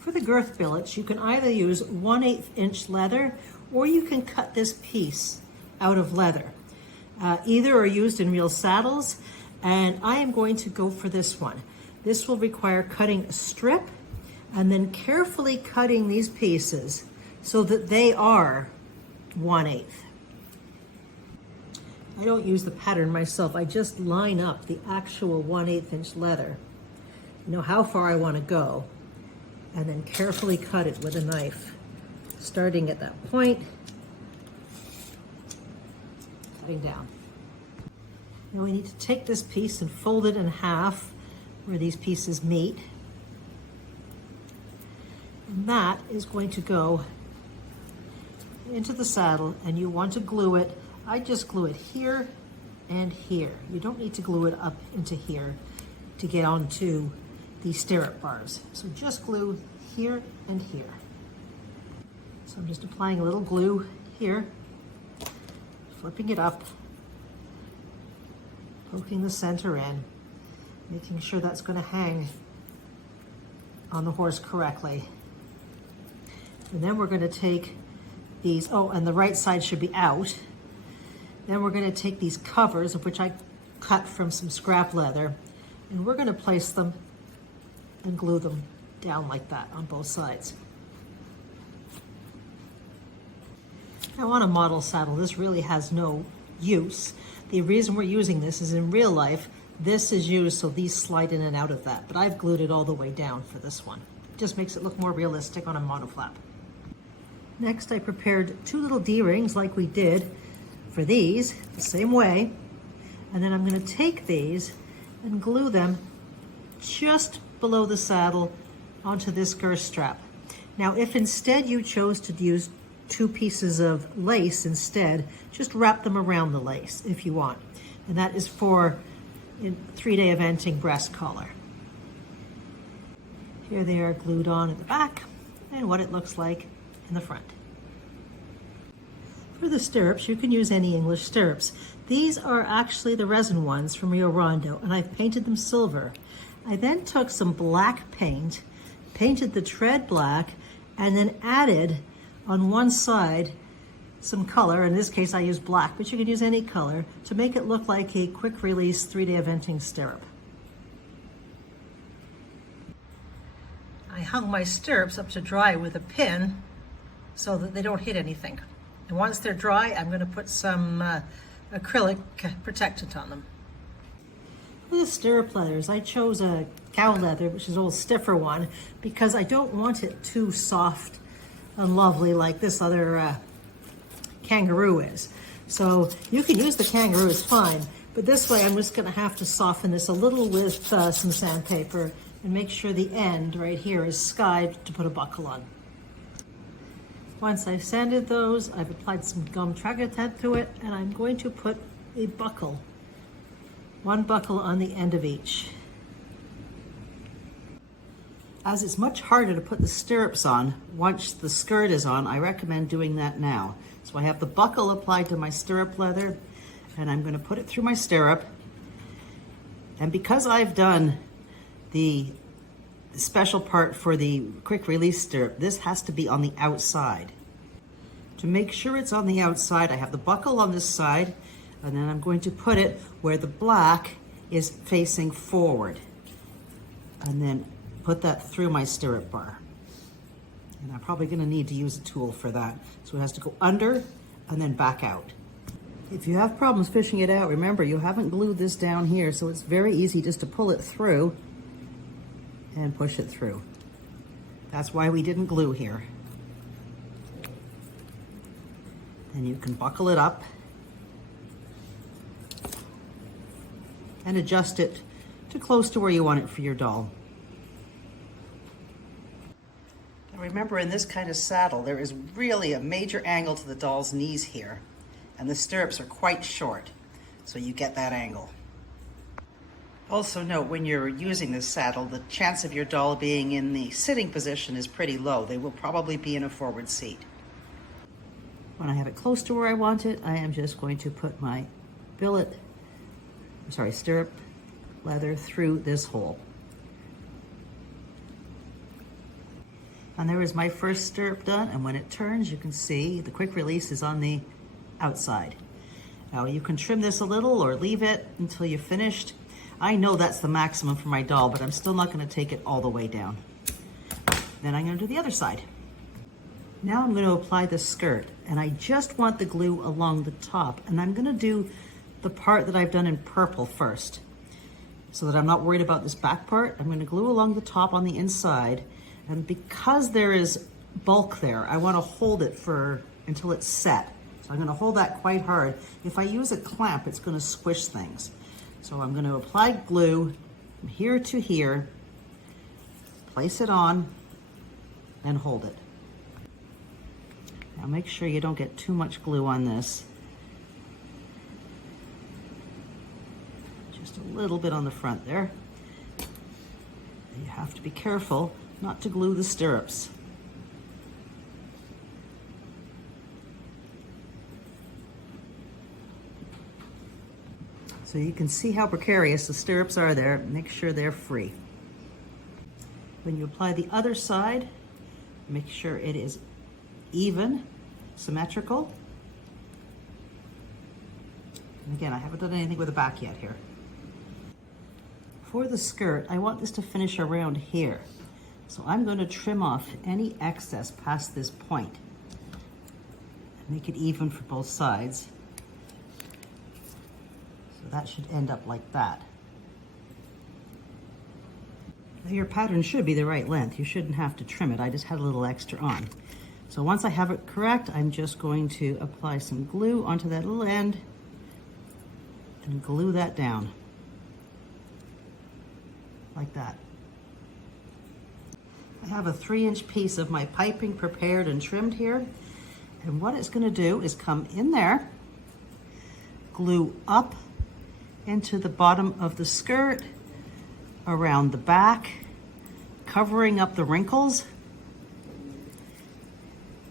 For the girth billets, you can either use 1/8 inch leather or you can cut this piece out of leather. Either are used in real saddles, and I am going to go for this one. This will require cutting a strip and then carefully cutting these pieces so that they are 1/8. I don't use the pattern myself. I just line up the actual 1/8 inch leather. You know how far I want to go, and then carefully cut it with a knife, starting at that point, cutting down. Now we need to take this piece and fold it in half where these pieces meet. And that is going to go into the saddle, and you want to glue it. I just glue it here and here. You don't need to glue it up into here to get onto the stirrup bars. So just glue here and here. So I'm just applying a little glue here, flipping it up, poking the center in, making sure that's going to hang on the horse correctly. And then we're going to take these, oh, and the right side should be out. Then we're going to take these covers, of which I cut from some scrap leather, and we're going to place them and glue them down like that on both sides. Now on a model saddle, this really has no use. The reason we're using this is in real life, this is used so these slide in and out of that, but I've glued it all the way down for this one. It just makes it look more realistic on a monoflap. Next, I prepared 2 little D-rings like we did for these, the same way. And then I'm going to take these and glue them just below the saddle onto this girth strap. Now, if instead you chose to use 2 pieces of lace instead, just wrap them around the lace if you want. And that is for 3-day eventing breast collar. Here they are glued on at the back and what it looks like in the front. For the stirrups, you can use any English stirrups. These are actually the resin ones from Rio Rondo, and I've painted them silver. I then took some black paint, painted the tread black, and then added on one side some color. In this case I used black, but you can use any color to make it look like a quick release 3-day eventing stirrup. I hung my stirrups up to dry with a pin so that they don't hit anything. And once they're dry, I'm going to put some acrylic protectant on them. For the stirrup leathers, I chose a cow leather, which is a little stiffer one, because I don't want it too soft and lovely like this other kangaroo is. So you can use the kangaroo, it's fine, but this way I'm just going to have to soften this a little with some sandpaper and make sure the end right here is skived to put a buckle on. Once I've sanded those, I've applied some gum tragatent to it, and I'm going to put a buckle, 1 buckle on the end of each. As it's much harder to put the stirrups on once the skirt is on, I recommend doing that now. So I have the buckle applied to my stirrup leather, and I'm going to put it through my stirrup. And because I've done the special part for the quick release stirrup, this has to be on the outside. To make sure it's on the outside, I have the buckle on this side, and then I'm going to put it where the black is facing forward, and then put that through my stirrup bar. And I'm probably going to need to use a tool for that. So it has to go under and then back out. If you have problems fishing it out, remember you haven't glued this down here, so it's very easy just to pull it through and push it through. That's why we didn't glue here. Then you can buckle it up and adjust it to close to where you want it for your doll. Now remember, in this kind of saddle, there is really a major angle to the doll's knees here, and the stirrups are quite short, so you get that angle. Also note, when you're using this saddle, the chance of your doll being in the sitting position is pretty low. They will probably be in a forward seat. When I have it close to where I want it, I am just going to put my stirrup leather through this hole. And there is my first stirrup done, and when it turns, you can see the quick release is on the outside. Now you can trim this a little or leave it until you're finished. I know that's the maximum for my doll, but I'm still not going to take it all the way down. Then I'm going to do the other side. Now I'm going to apply the skirt, and I just want the glue along the top, and I'm going to do the part that I've done in purple first, so that I'm not worried about this back part. I'm going to glue along the top on the inside, and because there is bulk there, I want to hold it until it's set. So I'm going to hold that quite hard. If I use a clamp, it's going to squish things. So I'm going to apply glue from here to here, place it on, and hold it. Now make sure you don't get too much glue on this. Just a little bit on the front there. You have to be careful not to glue the stirrups. So you can see how precarious the stirrups are there. Make sure they're free. When you apply the other side, make sure it is even, symmetrical. And again, I haven't done anything with the back yet here. For the skirt, I want this to finish around here. So I'm going to trim off any excess past this point. Make it even for both sides. So that should end up like that. Now your pattern should be the right length. You shouldn't have to trim it. I just had a little extra on. So once I have it correct, I'm just going to apply some glue onto that little end and glue that down. Like that. I have a 3-inch piece of my piping prepared and trimmed here. And what it's going to do is come in there, glue up into the bottom of the skirt, around the back, covering up the wrinkles,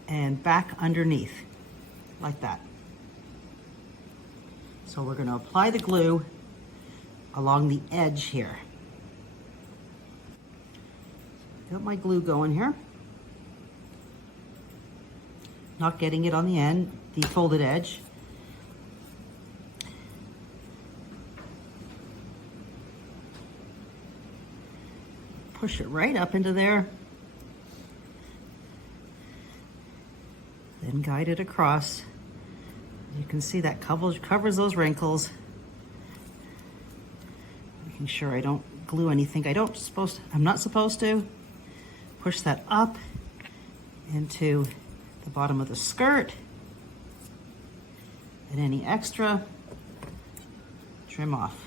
and back underneath, like that. So we're going to apply the glue along the edge here. Got my glue going here. Not getting it on the end, the folded edge. Push it right up into there. Then guide it across. You can see that covers those wrinkles. Making sure I don't glue anything I'm not supposed to. Push that up into the bottom of the skirt, and any extra, trim off.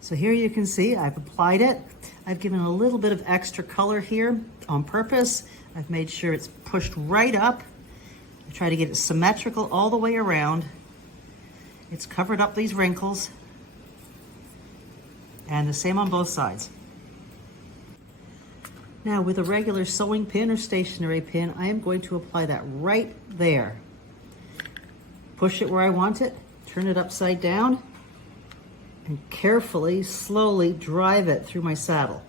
So here you can see I've applied it. I've given a little bit of extra color here on purpose. I've made sure it's pushed right up. I try to get it symmetrical all the way around. It's covered up these wrinkles. And the same on both sides. Now with a regular sewing pin or stationery pin, I am going to apply that right there. Push it where I want it, turn it upside down, and carefully, slowly drive it through my saddle.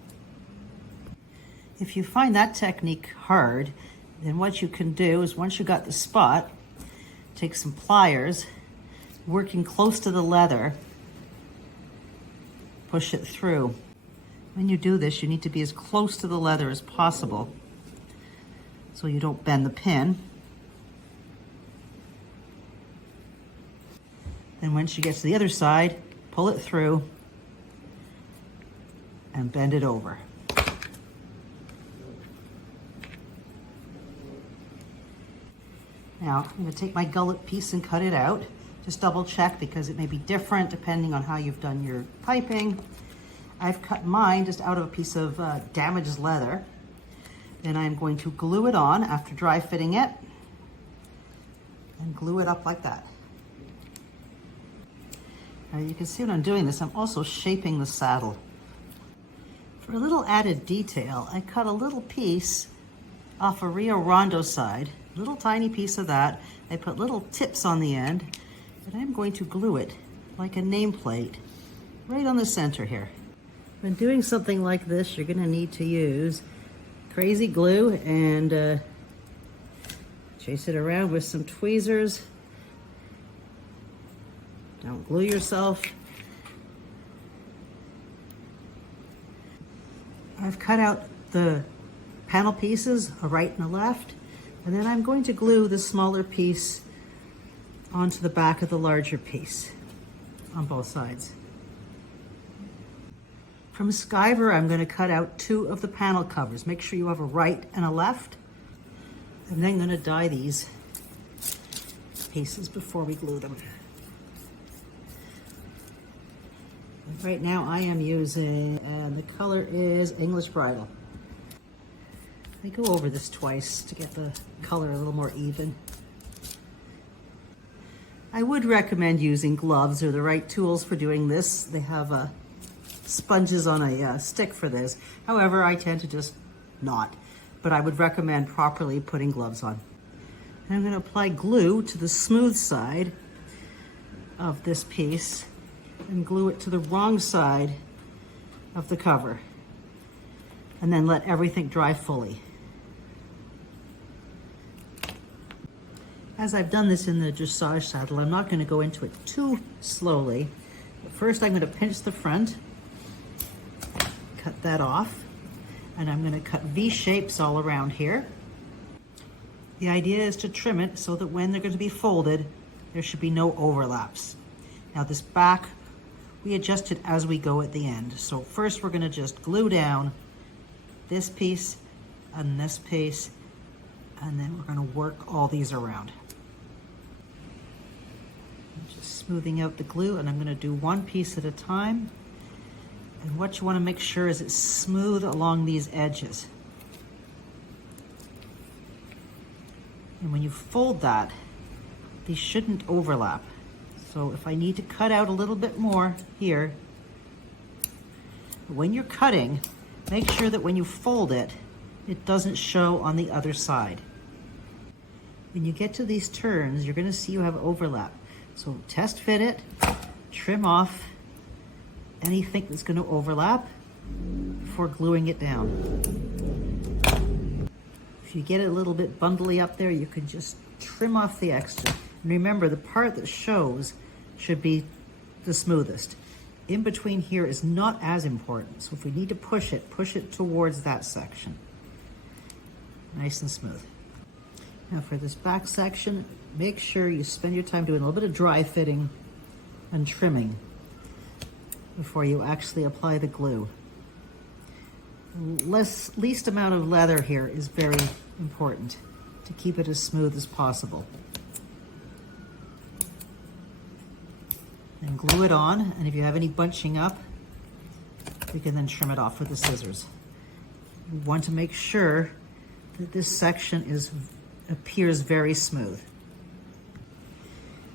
If you find that technique hard, then what you can do is once you got the spot, take some pliers, working close to the leather, push it through. When you do this, you need to be as close to the leather as possible so you don't bend the pin. Then once you get to the other side, pull it through and bend it over. Now, I'm going to take my gullet piece and cut it out. Just double check because it may be different depending on how you've done your piping. I've cut mine just out of a piece of damaged leather. Then I'm going to glue it on after dry fitting it and glue it up like that. Now you can see when I'm doing this, I'm also shaping the saddle. For a little added detail, I cut a little piece off a Rio Rondo side, little tiny piece of that. I put little tips on the end, and I'm going to glue it like a nameplate right on the center here. When doing something like this, you're going to need to use crazy glue and chase it around with some tweezers. Don't glue yourself. I've cut out the panel pieces, a right and a left, and then I'm going to glue the smaller piece onto the back of the larger piece on both sides. From Skiver, I'm going to cut out 2 of the panel covers. Make sure you have a right and a left. I'm then going to dye these pieces before we glue them. Right now I am using, and the color is English Bridal. I go over this twice to get the color a little more even. I would recommend using gloves or the right tools for doing this. They have sponges on a stick for this. However, I tend to just not, but I would recommend properly putting gloves on. And I'm going to apply glue to the smooth side of this piece and glue it to the wrong side of the cover, and then let everything dry fully. As I've done this in the dressage saddle, I'm not going to go into it too slowly. But first I'm going to pinch the front, cut that off, and I'm going to cut V shapes all around here. The idea is to trim it so that when they're going to be folded, there should be no overlaps. Now this back, we adjust it as we go at the end. So first we're going to just glue down this piece and this piece, and then we're going to work all these around. I'm just smoothing out the glue, and I'm going to do one piece at a time. And what you want to make sure is it's smooth along these edges. And when you fold that, these shouldn't overlap. So if I need to cut out a little bit more here, when you're cutting, make sure that when you fold it, it doesn't show on the other side. When you get to these turns, you're going to see you have overlap. So test fit it, trim off anything that's going to overlap before gluing it down. If you get it a little bit bundly up there, you can just trim off the extra. And remember, the part that shows should be the smoothest. In between here is not as important. So if we need to push it towards that section. Nice and smooth. Now for this back section, make sure you spend your time doing a little bit of dry fitting and trimming before you actually apply the glue. Least amount of leather here is very important to keep it as smooth as possible. And glue it on, and if you have any bunching up, we can then trim it off with the scissors. You want to make sure that this section appears very smooth.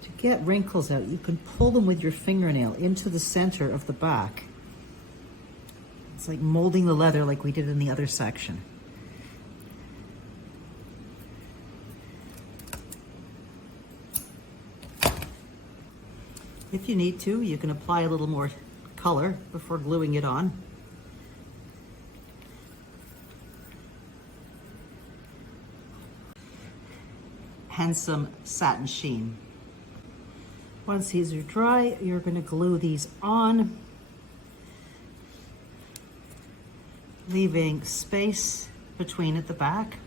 To get wrinkles out, you can pull them with your fingernail into the center of the back. It's like molding the leather like we did in the other section. If you need to, you can apply a little more color before gluing it on. Handsome satin sheen. Once these are dry, you're going to glue these on, leaving space between at the back.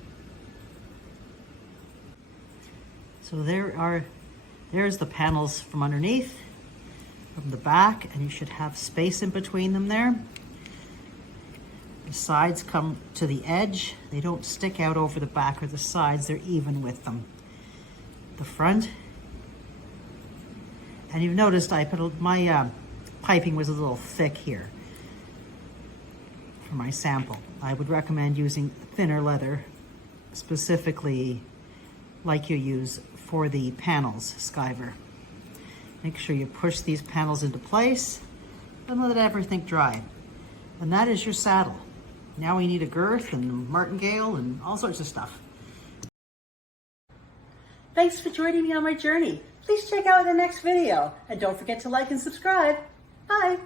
So there's the panels from underneath, from the back, and you should have space in between them there. The sides come to the edge. They don't stick out over the back or the sides. They're even with them. The front. And you've noticed I put my piping was a little thick here for my sample. I would recommend using thinner leather, specifically like you use for the panels, Skiver. Make sure you push these panels into place and let everything dry. And that is your saddle. Now we need a girth and martingale and all sorts of stuff. Thanks for joining me on my journey. Please check out the next video and don't forget to like and subscribe. Bye.